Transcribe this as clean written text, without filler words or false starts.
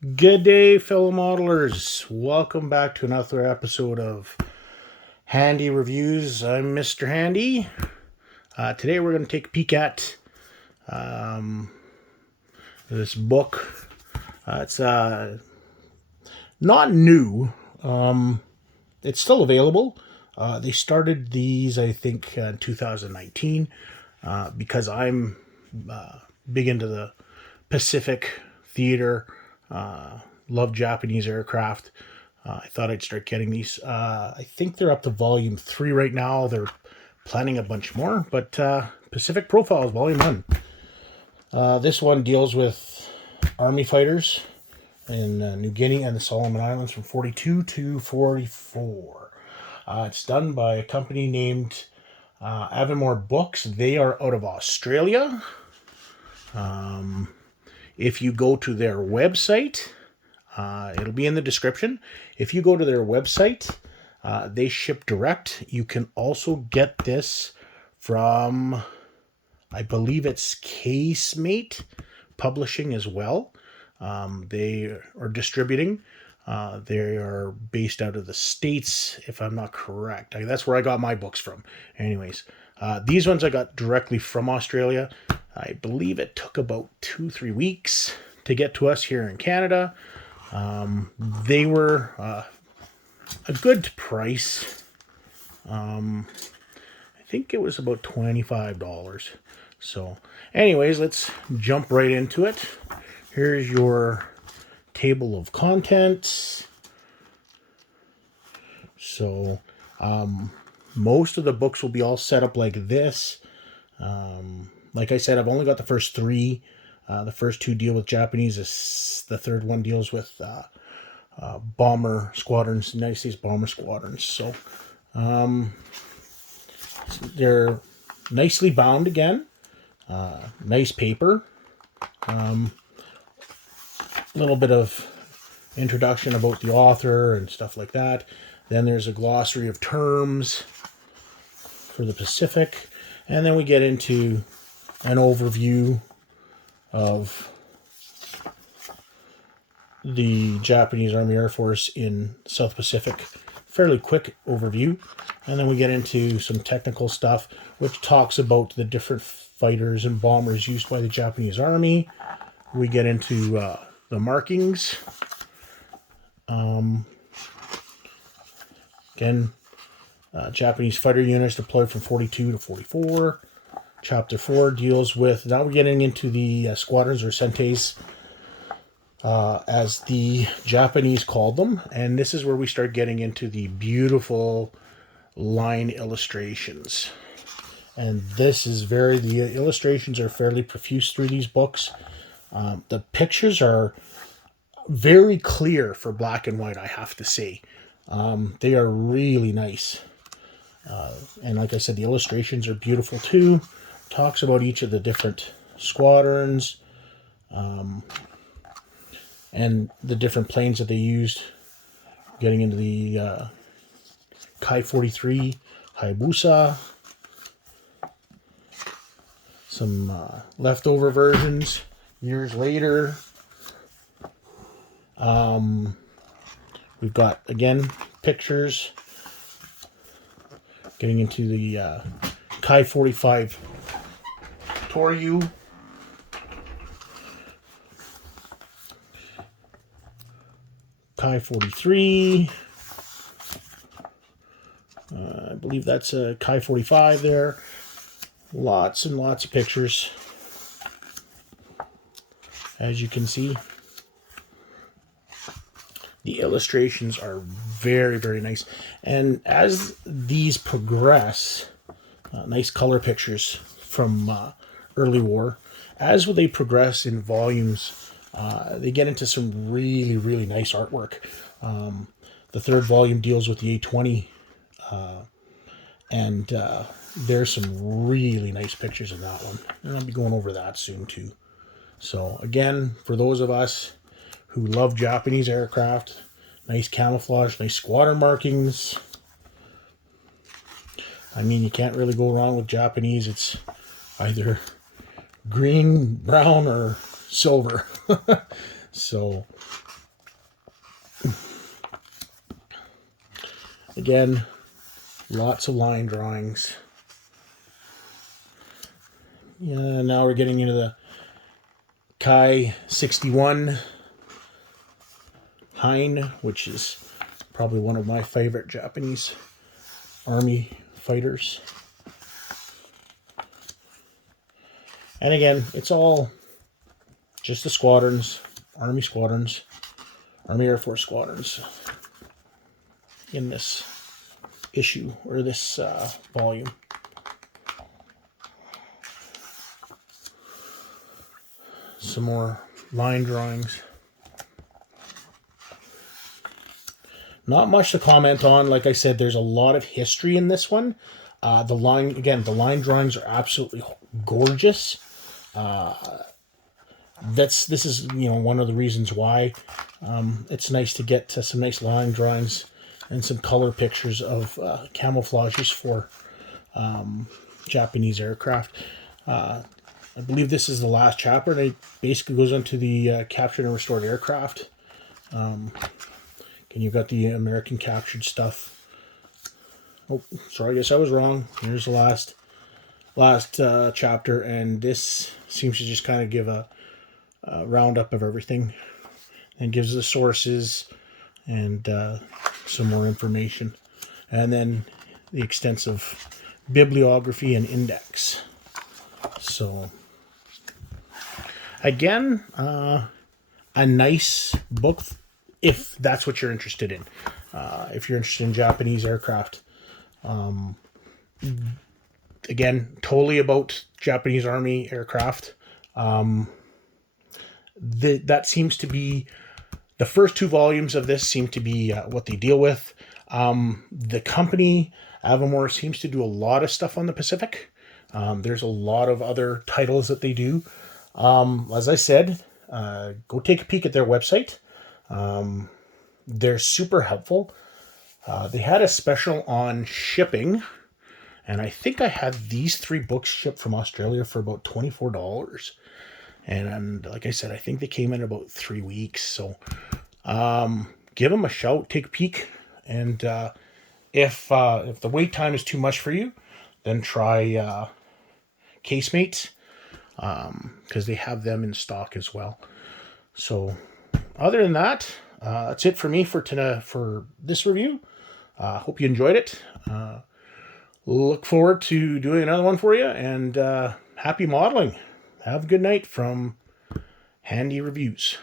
Good day, fellow modelers. Welcome back to another episode of Handy Reviews. I'm Mr. Handy. Today we're going to take a peek at this book. It's not new. It's still available. They started these, I think, in 2019 because I'm big into the Pacific theater. Love Japanese aircraft. I thought I'd start getting these. I think they're up to volume 3 right now. They're planning a bunch more, but Pacific Profiles volume 1. This one deals with Army fighters in New Guinea and the Solomon Islands from 42 to 44. It's done by a company named Avanmore Books. They are out of Australia. If you go to their website, it'll be in the description. If you go to their website, they ship direct. You can also get this from, I believe it's Casemate Publishing as well. They are distributing. They are based out of the States, if I'm not correct. That's where I got my books from. Anyways, these ones I got directly from Australia. I believe it took about 2-3 weeks to get to us here in Canada. They were a good price. I think it was about $25. So anyways, let's jump right into it. Here's your table of contents. So most of the books will be all set up like this. Like I said, I've only got the first 3. The first 2 deal with Japanese. The third one deals with bomber squadrons, United States bomber squadrons. So they're nicely bound again. Nice paper. Little bit of introduction about the author and stuff like that. Then there's a glossary of terms for the Pacific. And then we get into an overview of the Japanese Army Air Force in South Pacific. Fairly quick overview. And then we get into some technical stuff, which talks about the different fighters and bombers used by the Japanese Army. We get into the markings. Again, Japanese fighter units deployed from 42 to 44. Chapter 4 deals with, now we're getting into the squadrons or sentais, as the Japanese called them. And this is where we start getting into the beautiful line illustrations. And the illustrations are fairly profuse through these books. The pictures are very clear for black and white, I have to say. They are really nice. And like I said, the illustrations are beautiful too. Talks about each of the different squadrons and the different planes that they used. Getting into the Kai-43 Hayabusa. Some leftover versions years later. We've got, again, pictures. Getting into the Kai-45 Toryu. Kai-43. I believe that's a Kai-45 there. Lots and lots of pictures, as you can see. The illustrations are very, very nice. And as these progress, nice color pictures from early war. As they progress in volumes, they get into some really, really nice artwork. The third volume deals with the A-20, and there's some really nice pictures in that one. And I'll be going over that soon too. So again, for those of us who love Japanese aircraft, nice camouflage, nice squadron markings. I mean, you can't really go wrong with Japanese. It's either green, brown, or silver. So Again, lots of line drawings. Yeah, now we're getting into the Kai 61 Hein, which is probably one of my favorite Japanese army fighters. And again, it's all just the squadrons, Army Air Force squadrons in this issue, or this volume. Some more line drawings. Not much to comment on. Like I said, there's a lot of history in this one. The line drawings are absolutely gorgeous. This is one of the reasons why it's nice to get some nice line drawings and some color pictures of camouflages for Japanese aircraft. I believe this is the last chapter, and it basically goes into the captured and restored aircraft. And you've got the American captured stuff. Oh, sorry, I guess I was wrong. Here's the last chapter, and this seems to just kind of give a roundup of everything, and gives the sources and some more information, and then the extensive bibliography and index. So again, a nice book if that's what you're interested in. If you're interested in Japanese aircraft, again, totally about Japanese Army aircraft. That seems to be the first two volumes of this seem to be what they deal with. The company Avanmore seems to do a lot of stuff on the Pacific. There's a lot of other titles that they do. As I said, go take a peek at their website. They're super helpful. They had a special on shipping, and I think I had these 3 books shipped from Australia for about $24. And like I said, I think they came in about 3 weeks. So give them a shout, take a peek, and if the wait time is too much for you, then try Casemate, because they have them in stock as well. So other than that, that's it for me for this review. Hope you enjoyed it. Look forward to doing another one for you, and happy modeling. Have a good night from Handy Reviews.